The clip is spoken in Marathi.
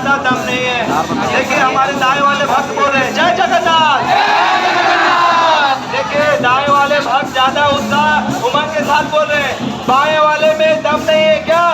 ज्यादा दम नहीं है। देखिए हमारे दाएं वाले भक्त बोल रहे हैं जय जगन्नाथ। देखिए दाएं वाले भक्त ज्यादा उत्साह उमंग के साथ बोल रहे हैं, बाएं वाले में दम नहीं है क्या?